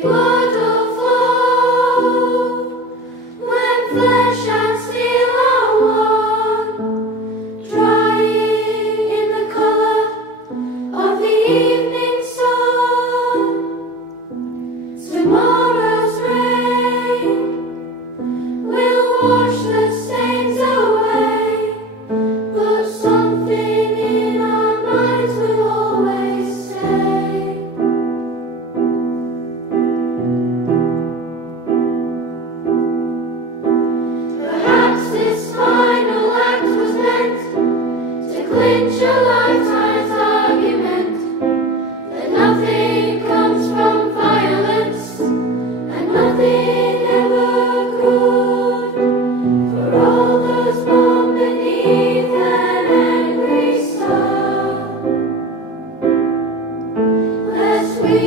blood will flow when flesh and steel are one, drying in the color of the evening sun. Tomorrow's rain will wash the stains away, but something in our minds will always stay. Perhaps this final act was meant to clinch a lifetime's argument, that nothing comes from violence and nothing ever could. For all those born beneath an angry star, lest we